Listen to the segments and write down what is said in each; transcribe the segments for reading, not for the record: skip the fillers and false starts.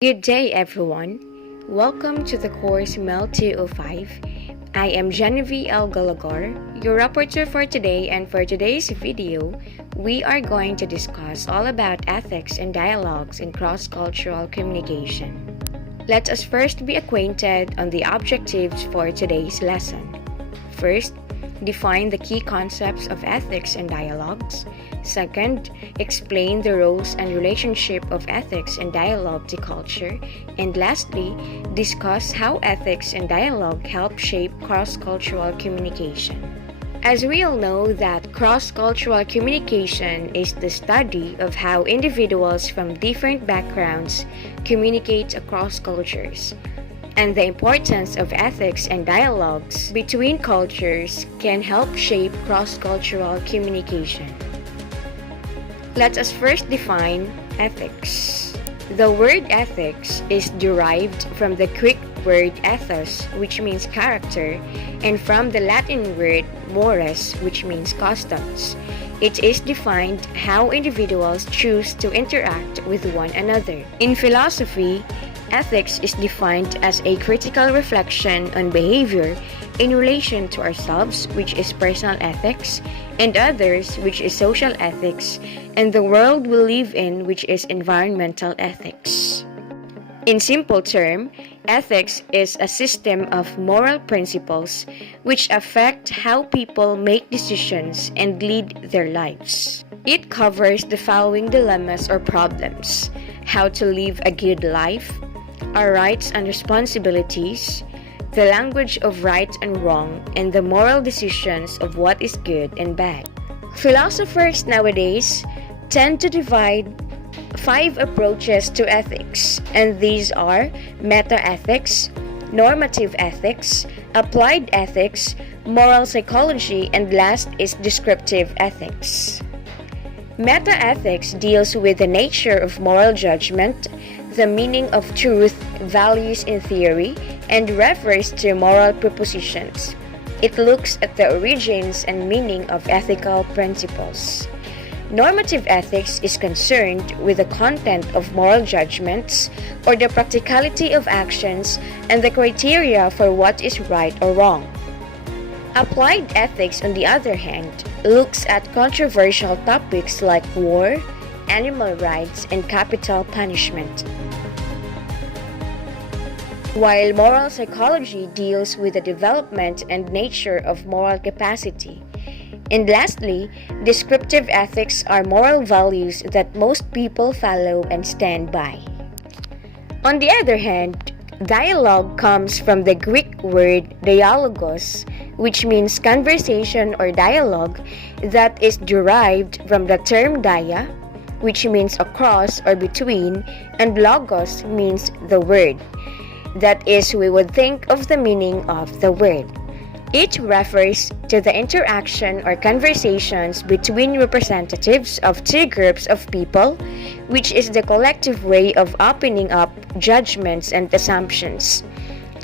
Good day, everyone. Welcome to the course MEL 205. I am Jenai.Vidz, your rapporteur for today, and for today's video, we are going to discuss all about ethics and dialogues in cross-cultural communication. Let us first be acquainted on the objectives for today's lesson. First, define the key concepts of ethics and dialogues. Second, explain the roles and relationship of ethics and dialogue to culture. And lastly, discuss how ethics and dialogue help shape cross-cultural communication. As we all know that cross-cultural communication is the study of how individuals from different backgrounds communicate across cultures. And the importance of ethics and dialogues between cultures can help shape cross-cultural communication. Let us first define ethics. The word ethics is derived from the Greek word ethos, which means character, and from the Latin word mores, which means customs. It is defined how individuals choose to interact with one another. In philosophy, ethics is defined as a critical reflection on behavior in relation to ourselves, which is personal ethics, and others, which is social ethics, and the world we live in, which is environmental ethics. In simple terms, ethics is a system of moral principles which affect how people make decisions and lead their lives. It covers the following dilemmas or problems: how to live a good life, our rights and responsibilities, the language of right and wrong, and the moral decisions of what is good and bad. Philosophers nowadays tend to divide 5 approaches to ethics, and these are meta-ethics, normative ethics, applied ethics, moral psychology, and last is descriptive ethics. Meta-ethics deals with the nature of moral judgment, the meaning of truth, values in theory, and refers to moral propositions. It looks at the origins and meaning of ethical principles. Normative ethics is concerned with the content of moral judgments or the practicality of actions and the criteria for what is right or wrong. Applied ethics, on the other hand, looks at controversial topics like war, animal rights, and capital punishment. While moral psychology deals with the development and nature of moral capacity. And lastly, descriptive ethics are moral values that most people follow and stand by. On the other hand, dialogue comes from the Greek word dialogos, which means conversation or dialogue that is derived from the term dia, which means across or between, and logos means the word. That is, we would think of the meaning of the word. It refers to the interaction or conversations between representatives of 2 groups of people, which is the collective way of opening up judgments and assumptions.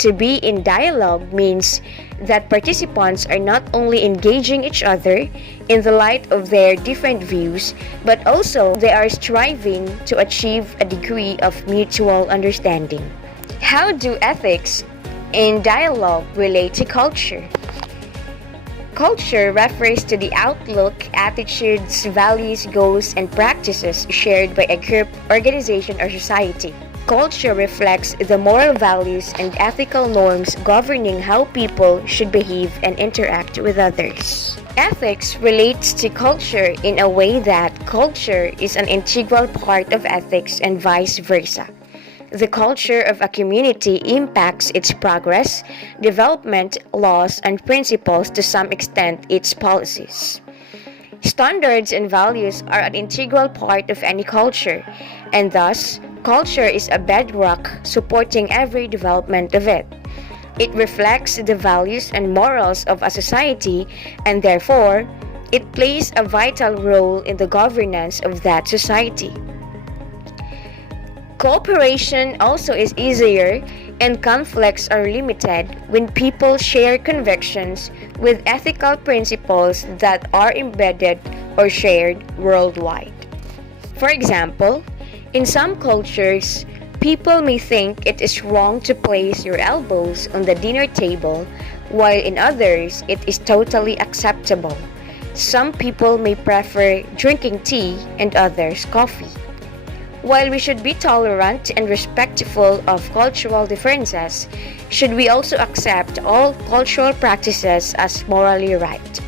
To be in dialogue means that participants are not only engaging each other in the light of their different views, but also they are striving to achieve a degree of mutual understanding. How do ethics in dialogue relate to culture? Culture refers to the outlook, attitudes, values, goals, and practices shared by a group, organization, or society. Culture reflects the moral values and ethical norms governing how people should behave and interact with others. Ethics relates to culture in a way that culture is an integral part of ethics and vice versa. The culture of a community impacts its progress, development, laws, and principles, to some extent its policies. Standards and values are an integral part of any culture, and thus, culture is a bedrock supporting every development of it. It reflects the values and morals of a society, and therefore, it plays a vital role in the governance of that society. Cooperation also is easier and conflicts are limited when people share convictions with ethical principles that are embedded or shared worldwide. For example, in some cultures, people may think it is wrong to place your elbows on the dinner table, while in others it is totally acceptable. Some people may prefer drinking tea and others coffee. While we should be tolerant and respectful of cultural differences, should we also accept all cultural practices as morally right?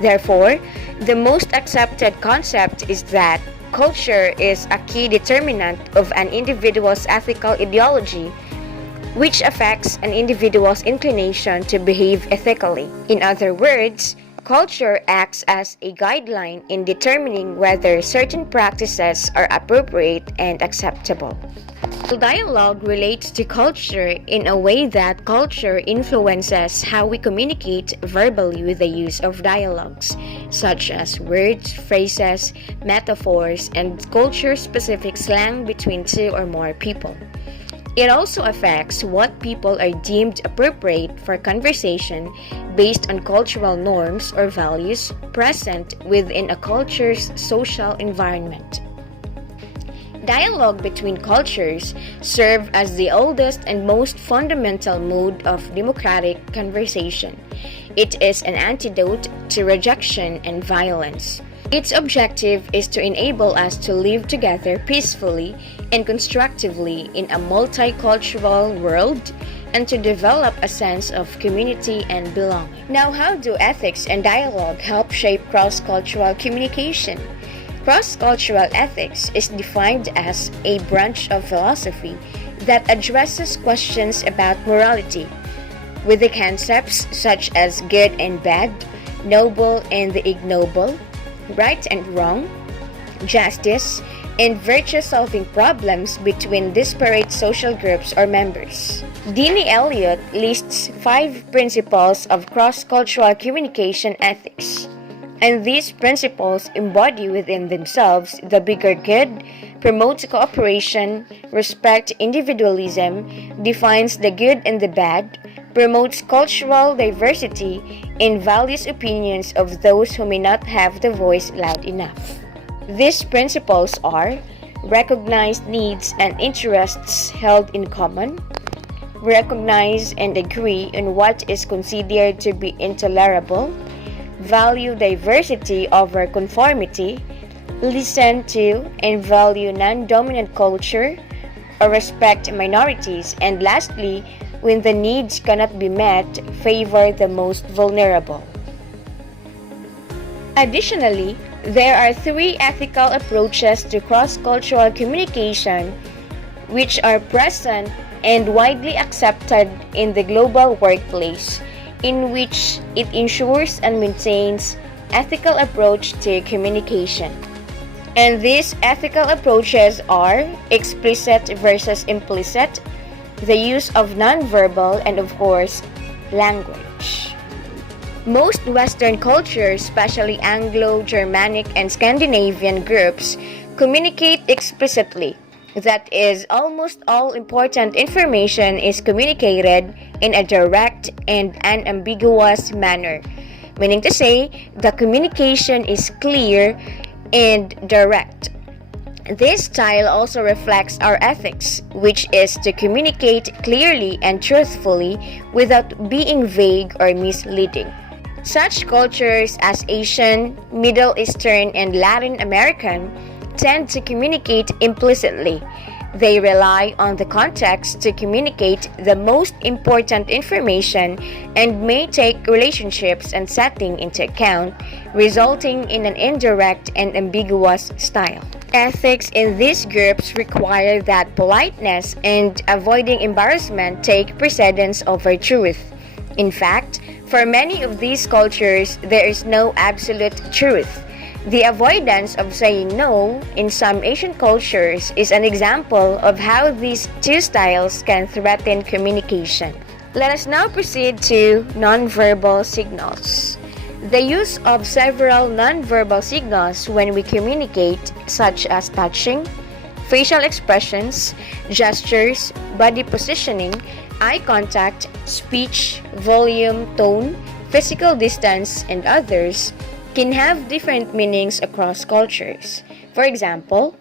Therefore, the most accepted concept is that culture is a key determinant of an individual's ethical ideology, which affects an individual's inclination to behave ethically. In other words, culture acts as a guideline in determining whether certain practices are appropriate and acceptable. Dialogue relates to culture in a way that culture influences how we communicate verbally with the use of dialogues, such as words, phrases, metaphors, and culture-specific slang between two or more people. It also affects what people are deemed appropriate for conversation based on cultural norms or values present within a culture's social environment. Dialogue between cultures serve as the oldest and most fundamental mode of democratic conversation. It is an antidote to rejection and violence. Its objective is to enable us to live together peacefully and constructively in a multicultural world and to develop a sense of community and belonging. Now, how do ethics and dialogue help shape cross-cultural communication? Cross-cultural ethics is defined as a branch of philosophy that addresses questions about morality, with the concepts such as good and bad, noble and the ignoble, right and wrong, justice, and virtue solving problems between disparate social groups or members. Dini Elliott lists 5 principles of cross-cultural communication ethics, and these principles embody within themselves the bigger good, promotes cooperation, respects individualism, defines the good and the bad, promotes cultural diversity, and values opinions of those who may not have the voice loud enough. These principles are: recognize needs and interests held in common, recognize and agree on what is considered to be intolerable, value diversity over conformity, listen to and value non-dominant culture, or respect minorities, and lastly, when the needs cannot be met, favor the most vulnerable. Additionally, there are 3 ethical approaches to cross-cultural communication which are present and widely accepted in the global workplace, in which it ensures and maintains ethical approach to communication. And these ethical approaches are explicit versus implicit, the use of nonverbal, and of course, language. Most Western cultures, especially Anglo-Germanic and Scandinavian groups, communicate explicitly. That is, almost all important information is communicated in a direct and unambiguous manner, meaning to say, the communication is clear and direct. This style also reflects our ethics, which is to communicate clearly and truthfully without being vague or misleading. Such cultures as Asian, Middle Eastern, and Latin American tend to communicate implicitly. They rely on the context to communicate the most important information and may take relationships and setting into account, resulting in an indirect and ambiguous style. Ethics in these groups require that politeness and avoiding embarrassment take precedence over truth. In fact, for many of these cultures, there is no absolute truth. The avoidance of saying no in some Asian cultures is an example of how these 2 styles can threaten communication. Let us now proceed to nonverbal signals. The use of several nonverbal signals when we communicate, such as touching, facial expressions, gestures, body positioning, eye contact, speech, volume, tone, physical distance, and others, can have different meanings across cultures. For example,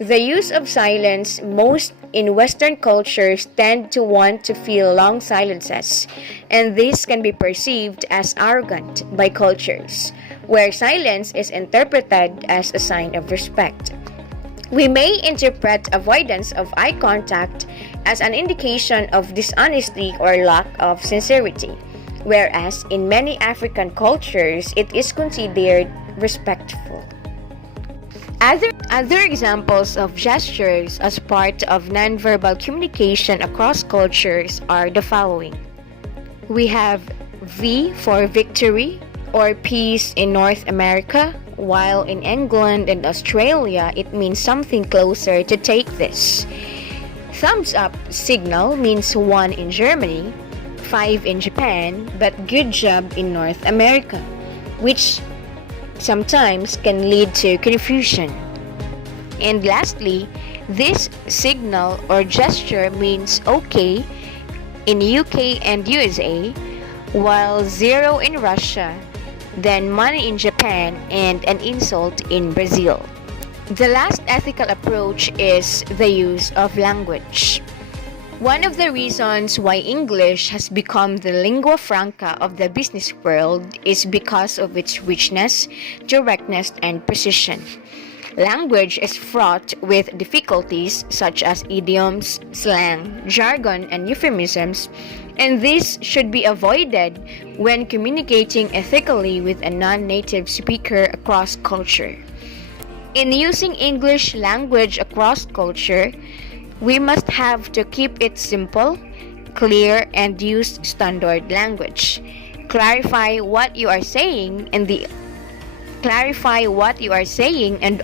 the use of silence most in Western cultures tend to want to fill long silences, and this can be perceived as arrogant by cultures, where silence is interpreted as a sign of respect. We may interpret avoidance of eye contact as an indication of dishonesty or lack of sincerity, whereas in many African cultures it is considered respectful. Other examples of gestures as part of nonverbal communication across cultures are the following. We have V for victory or peace in North America, while in England and Australia it means something closer to take this. Thumbs up signal means 1 in Germany, 5 in Japan, but good job in North America, which sometimes can lead to confusion. And lastly, this signal or gesture means okay in UK and USA, while 0 in Russia, then money in Japan, and an insult in Brazil. The last ethical approach is the use of language. One of the reasons why English has become the lingua franca of the business world is because of its richness, directness, and precision. Language is fraught with difficulties such as idioms, slang, jargon, and euphemisms, and this should be avoided when communicating ethically with a non-native speaker across culture. In using English language across culture, we must have to keep it simple, clear, and use standard language. Clarify what you are saying and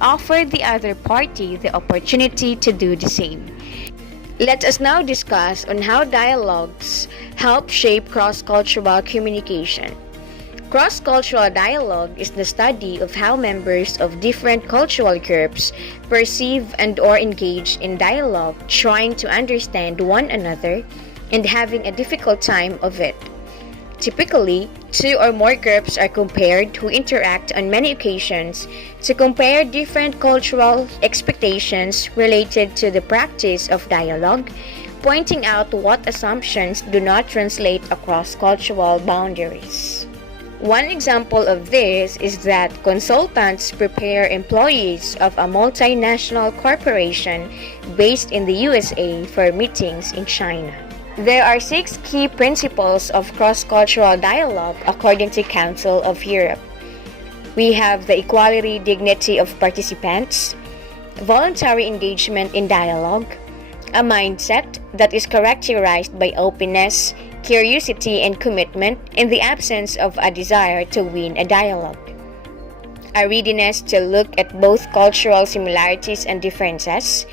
offer the other party the opportunity to do the same. Let us now discuss on how dialogues help shape cross-cultural communication. Cross-cultural dialogue is the study of how members of different cultural groups perceive and/or engage in dialogue, trying to understand one another and having a difficult time of it. Typically, 2 or more groups are compared who interact on many occasions to compare different cultural expectations related to the practice of dialogue, pointing out what assumptions do not translate across cultural boundaries. One example of this is that consultants prepare employees of a multinational corporation based in the USA for meetings in China. There are 6 key principles of cross-cultural dialogue according to Council of Europe. We have the equality, dignity of participants, voluntary engagement in dialogue, a mindset that is characterized by openness, curiosity, and commitment in the absence of a desire to win a dialogue, a readiness to look at both cultural similarities and differences,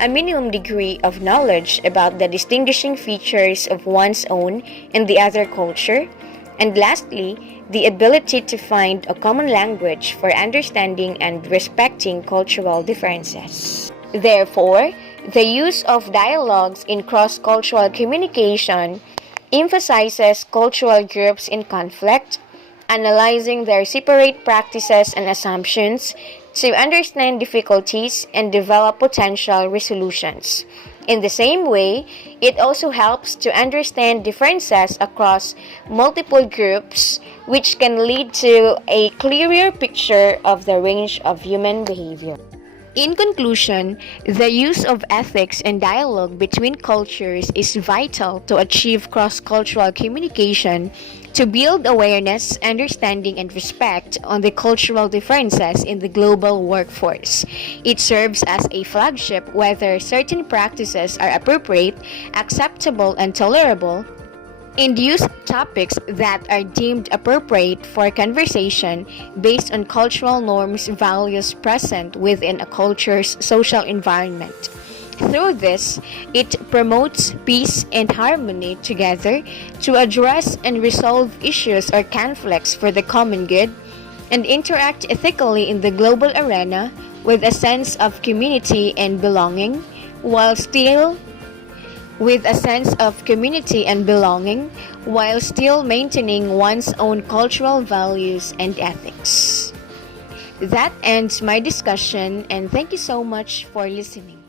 a minimum degree of knowledge about the distinguishing features of one's own and the other culture, and lastly, the ability to find a common language for understanding and respecting cultural differences. Therefore, the use of dialogues in cross-cultural communication emphasizes cultural groups in conflict, analyzing their separate practices and assumptions to understand difficulties and develop potential resolutions. In the same way, it also helps to understand differences across multiple groups, which can lead to a clearer picture of the range of human behavior. In conclusion, the use of ethics and dialogue between cultures is vital to achieve cross-cultural communication, to build awareness, understanding, and respect on the cultural differences in the global workforce. It serves as a flagship whether certain practices are appropriate, acceptable, and tolerable, and use topics that are deemed appropriate for conversation based on cultural norms, values present within a culture's social environment. Through this, it promotes peace and harmony together to address and resolve issues or conflicts for the common good, and interact ethically in the global arena with a sense of community and belonging, while still maintaining one's own cultural values and ethics. That ends my discussion, and thank you so much for listening.